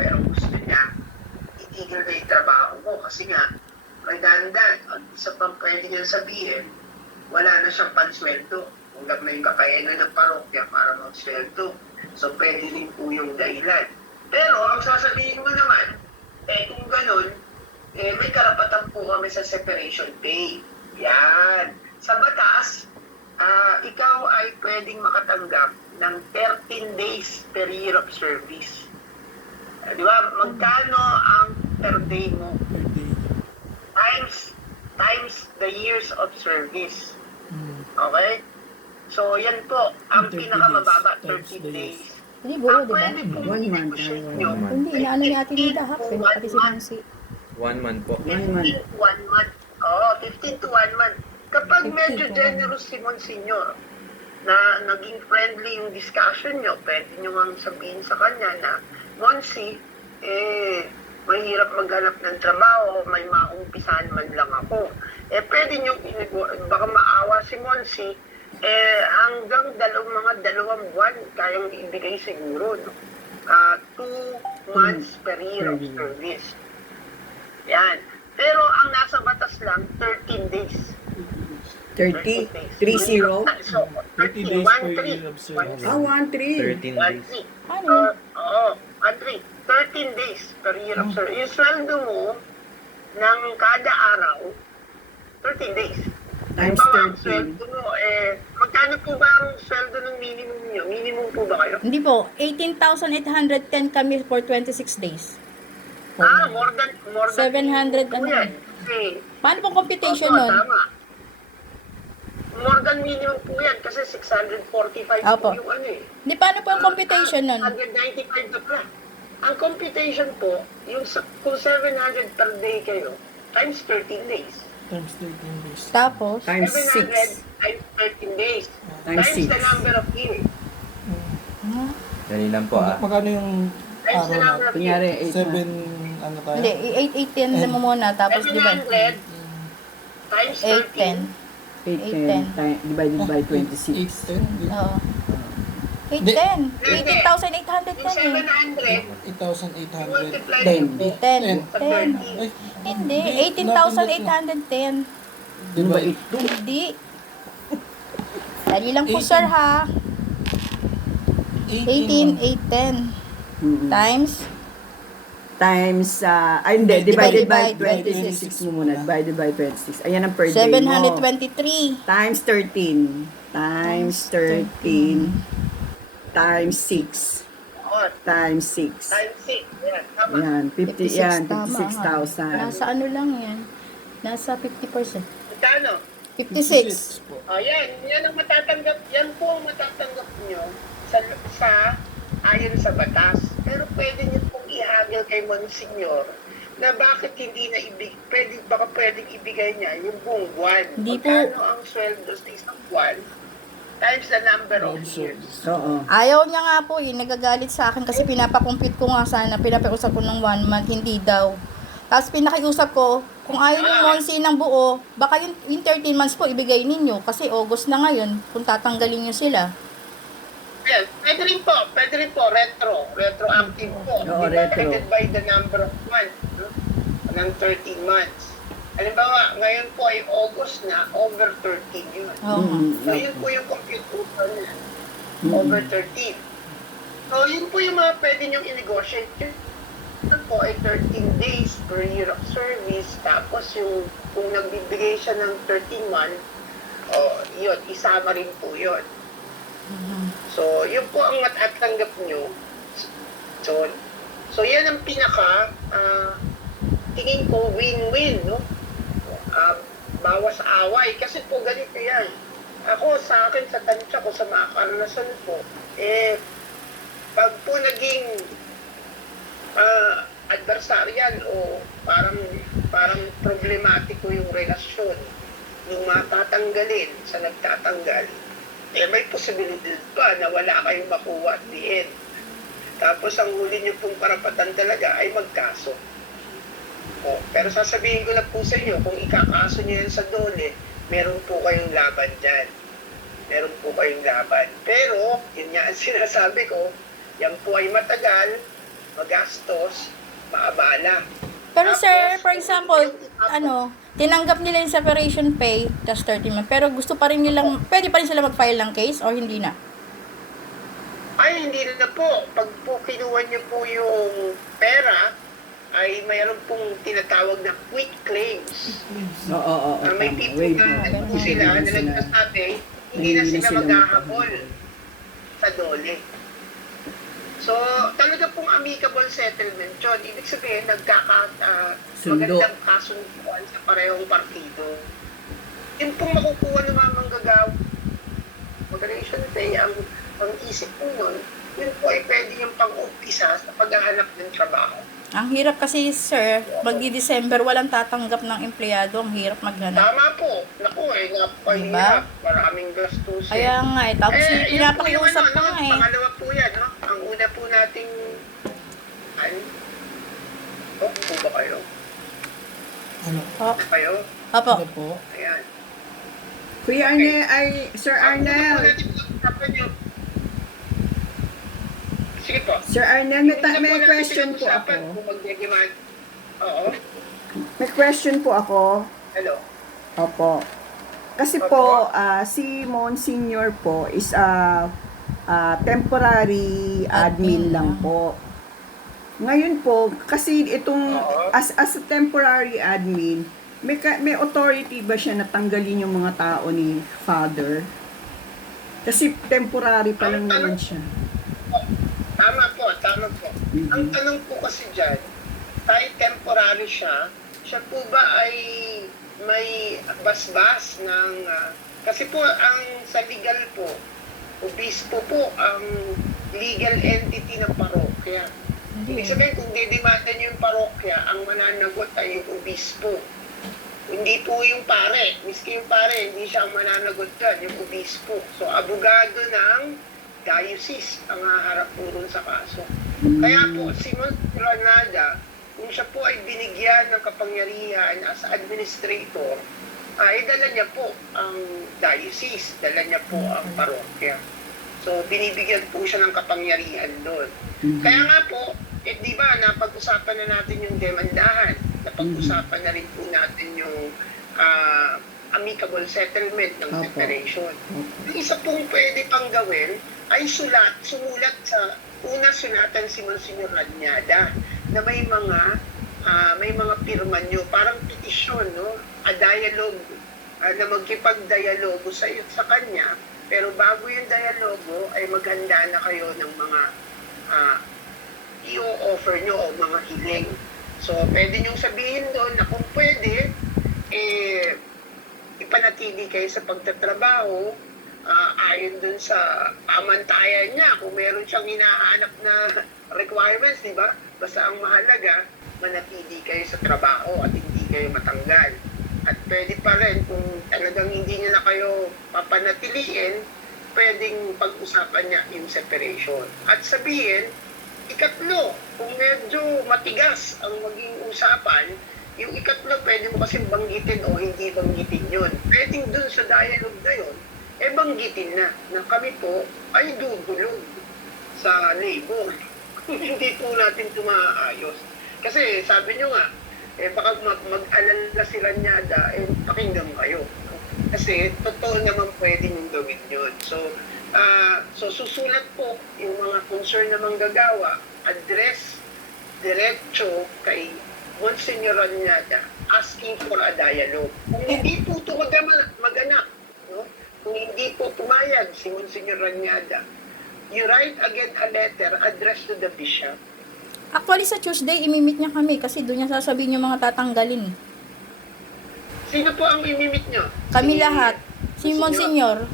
pero gusto niya, itigil na yung trabaho mo kasi nga, magdandan. At isa pang pwede niya sabihin, wala na siyang pansweldo. Ulag na yung kakayanan ng parokya para magsweldo. So, pwede rin po yung dahilan. Pero, ang sasabihin mo naman, kung ganun, may karapatan po kami sa separation pay. Yan. Sa batas, ikaw ay pwedeng makatanggap ng 13 days per year of service. Di ba? Magkano ang per day mo? Per day. Times the years of service. Okay? So, yan po. Ang 30 pinakamababa, days, 13 days. Hindi, buo, Ang di ba? pwede pong 1 month. i-negotiate nyo, Hindi, inaano ni Ate Nida ha? Pati si Nancy. 1 month po. 1 month. 15 to 1 month. Oo, 15 to 1 month. Kapag 15 medyo to 1 generous si Monsignor, na naging friendly yung discussion nyo, pwede nyo nga sabihin sa kanya na, Monsi, mahirap maghanap ng trabaho, may maumpisahan man lang ako. Pwede nyo, baka maawa si Monsi, hanggang mga dalawang buwan, kayang ibigay siguro, no? 2 months per year of service. Yan. Pero ang nasa batas lang, 13 days. 30? 30? So, 30 days per year of service. 1-3. 13 1 days. 3. Ano? Oo, 1 3. 13 days per year of service. Yung sweldo mo ng kada araw, 13 days. Times Ito ang 13. sweldo mo, magkano po ba ang sweldo ng minimum nyo? Minimum po ba kayo? Hindi po, 18,810 kami for 26 days. More than 700 po ano? yan. Kasi, Paano pong computation opo, nun? tama. More than minimum po yan kasi 645 Opo. po yung ano eh. Hindi, paano po ang computation nun? 195 na pala. Ang computation po, yung kung 700 per day kayo, times 13 days. Times 13 days. Tapos, Times 700 6. times 13 days. Times Times the 6. number of years. Dali lang po Magkano yung Times the araw number na? of Kunyari, years. 8 7, ano tayo? hindi, 810 mo muna, tapos di ba? 700 times 13. 810 divided by 26. 810? Oo. Hindi. 810. 18,810 Yung eh. 700, 8,800. multiply 10. mo 10. sa 10. 13. Ay, Hindi, 18,810. Di ba divide. ito? Hindi. Dali lang po, sir, ha? 18,810 times Times, hindi, divided by Divided by 26 mo muna. Divided by 26. Ayan ang per day mo. 723 Times 13. Times 13. Times 6. Oh, Times 6. times 6. Yan, tama. Yan, 50, yan, tama, ha? 56,000. Nasa ano lang yan? Nasa 50%. Magkano? 56. po. Yan ang matatanggap, yan po ang matatanggap nyo sa ayon sa batas. Pero pwede nyo pong ihagil kay Monsignor na bakit hindi na baka pwedeng ibigay niya yung buong buwan. Hindi po. Magkano ang sweldo sa isang buwan times the number of years. Oo. Ayaw niya nga po eh, nagagalit sa akin kasi pinapakompute ko nga sana, pinapakiusap ko ng 1 month, hindi daw. Tapos pinakiusap ko, kung ayaw yung Monsi ng buo, baka yung 13 months po ibigay ninyo kasi August na ngayon kung tatanggalin nyo sila. Yes, pwede rin po, retroactive po. Oo, Divided retro. by the number of months, no? Ng 13 months. Halimbawa, ngayon po ay August na, over 13 yun. Oo. So, yun po yung computer niya. Over 13. So, yun po yung mga pwede niyong i-negotiate. Yun po ay 13 days per year of service. Tapos yung, kung nagbibigay siya ng 13 months, yun, isama rin po yun. So, yun po ang matatanggap nyo. So yan ang pinaka, tingin ko, win-win, no? Bawas away. Kasi po, ganito yan. Ako, sa akin, sa tansya ko, sa mga karanasan ko, pag po naging adversarial o parang problematiko yung relasyon, yung matatanggalin sa nagtatanggal, may posibilidad pa na wala kayong makuha at the end. Tapos ang huli nyo pong karapatan talaga ay magkaso. Pero sasabihin ko na po sa inyo, kung ikakaso nyo yan sa DOLE, meron po kayong laban dyan. Meron po kayong laban. Pero, yun nga ang sinasabi ko, yan po ay matagal, magastos, maabala. Pero Tapos, sir, for kung example, yung- tinanggap nila yung separation pay, tas 30 months, pero gusto pa rin nilang, pwede pa rin sila mag-file ng case or hindi na? Ay, hindi na po. Pag po kinuha niyo po yung pera, ay mayroon pong tinatawag na quick claims. Oo, May tama. people Wait, na po sila na nagsasabi, hindi na sila maghahabol sa dole. So, talaga pong amicable settlement yun. Ibig sabihin, Sundo. magandang kasunduan sa parehong partido. Yun pong makukuha ng mga manggagaw. Moderation pay, ang isip po nun, yun po ay pwede yung pang-umpisa sa paghahanap ng trabaho. Ang hirap kasi sir, magdi-December walang tatanggap ng empleyado, ang hirap maghanap. Tama po. Naku napahirap. Maraming gastos. Kaya nga tapos yun po yung pinapakiusap pa nga Pangalawa po yan, no? Ang una po nating, po ba kayo? Ano? Kayo? Opo. Ano po? Ayan. Kuya Arnel, Sir Ang una po Arnel. natin pag-usapan yung, sige po. Sir Arnel, Yung una po may natin question po pinag-usapan ako. kung mag-demand. Oo. May question po ako. Hello. Opo. Kasi po, si Monsignor po is temporary admin lang po. Ngayon po, kasi itong as a temporary admin, may authority ba siya na tanggalin yung mga tao ni Father? Kasi temporary pa lang naman siya. Tama po, tama po. Ang tanong po kasi dyan, kahit temporary siya po ba ay may basbas ng... kasi po, ang sa legal po, obispo po ang legal entity ng parokya. Ibig sabihin, kung didemanda niyo yung parokya, ang mananagot ay yung obispo. Hindi po yung pare. Miski yung pare, hindi siya ang mananagot dyan, yung obispo. So, abogado ng diocese ang haharap po rin sa kaso. Kaya po, si Monsignor Granada, kung siya po ay binigyan ng kapangyarihan as administrator, ay dala niya po ang diocese, dala niya po ang parokya. So, binibigyan po siya ng kapangyarihan doon. Kaya nga po, di ba, napag-usapan na natin yung demandahan, napag-usapan na rin po natin yung amicable settlement ng separation. Yung isa pong pwede pang gawin ay sumulat sa sulatan si Monsignor Ranyada na may mga pirma nyo, parang petisyon, no? A dialogue, na magkipag-dialogo sa kanya, pero bago yung dialogo ay maghanda na kayo ng mga i-offer nyo o mga hiling. So, pwede nyo sabihin doon na kung pwede, ipanatili kayo sa pagtatrabaho, ayon dun sa pamantayan niya, kung meron siyang hinahanap na requirements, di ba? Basta ang mahalaga, manatili kayo sa trabaho at hindi kayo matanggal. At pwede pa rin, kung talagang hindi niya na kayo papanatiliin, pwedeng pag-usapan niya yung separation. At sabihin, ikatlo, kung medyo matigas ang maging usapan, yung ikatlo, pwede mo kasing banggitin o hindi banggitin yun. Pwedeng dun sa dialogue na yun, banggitin na kami po ay dudulog sa labor. Kung hindi po natin ito maayos. Kasi sabi nyo nga, baka mag-alala si Ranyada, pakinggan kayo. Kasi totoo naman pwede nyung gawin yun. So susulat po yung mga concern na manggagawa, address diretso kay Monsignor Ranyada asking for a dialogue. Kung hindi po ito mag-anak, no? Kung hindi po pumayag si Monsignor Ranyada, you write again a letter addressed to the bishop. Actually sa Tuesday, imimit niya kami kasi doon niya sasabihin yung mga tatanggalin. Sino po ang imimit nyo? Kami lahat. Si Monsignor.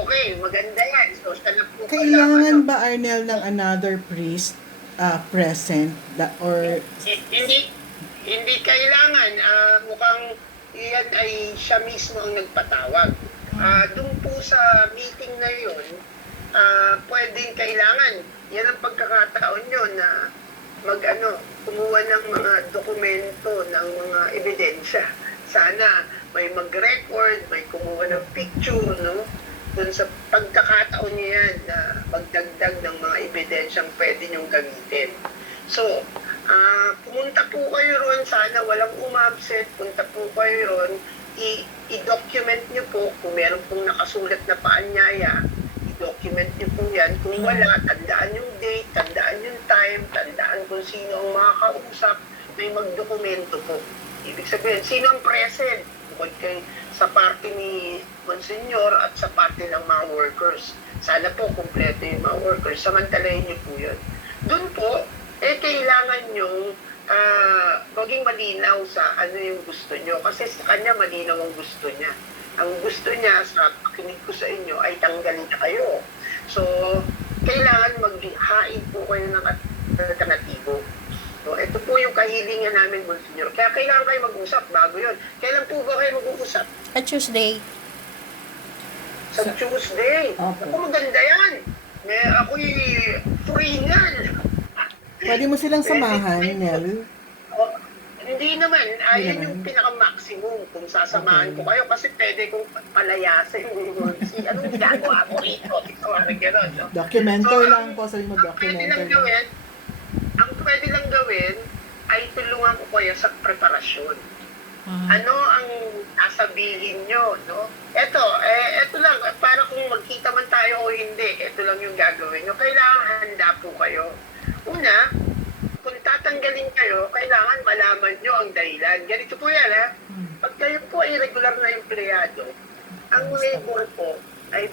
Okay. Maganda yan. So, siya na po Kailangan ba, Arnel, ng another priest present? Or Hindi kailangan. Mukhang yan ay siya mismo ang nagpatawag. Doon po sa meeting na yun, pwedeng kailangan. Yan ang pagkakataon yun na kumuha ng mga dokumento, ng mga ebidensya. Sana may mag-record, may kumuha ng picture, no? dun sa pagkakataon niyo yan na magdagdag ng mga ebidensyang pwede niyong gamitin. So, pumunta po kayo ron, sana walang umabsent, punta po kayo ron, i-document niyo po kung meron pong nakasulat na paanyaya, i-document niyo po yan. Kung wala, tandaan yung date, tandaan yung time, tandaan kung sino ang makakausap, may magdokumento po. Ibig sabihin, sino ang present? Bukod kay sa parte ni Monsignor at sa parte ng mga workers. Sana po kumpleto yung mga workers. Samantalahin niyo po yun. Doon po, kailangan yung maging malinaw sa ano yung gusto nyo. Kasi sa kanya malinaw ang gusto niya. Ang gusto niya sa pakinig ko sa inyo ay tanggalin na kayo. So, kailangan maghain po kayo ng alternatibo. So, ito po yung kahilingan namin, Monsignor. Kaya kailangan kayo mag-usap bago yun. Kailan po ba kayo mag-uusap? At Tuesday. Sa Tuesday. Opo. Ako maganda yan. Ako'y free yan. Pwede mo silang samahan, Nel? Oh, hindi naman. Ayan Hindi yung naman. pinaka-maximum kung sasamahan Okay. ko kayo kasi pwede kong palayasin. Anong ginagawa ko rito? Ito, gano'n. No? Documenter So, lang po, sabi mo Ang pwede lang gawin ay tulungan ko kayo sa preparasyon. Ano ang sasabihin nyo, no? Ito lang, para kung magkita man tayo o hindi, ito lang yung gagawin nyo. Kailangan handa po kayo. Una, kung tatanggalin kayo, kailangan malaman nyo ang dahilan. Ganito po yan, ha? Pag kayo po ay regular na empleyado, ang labor po ay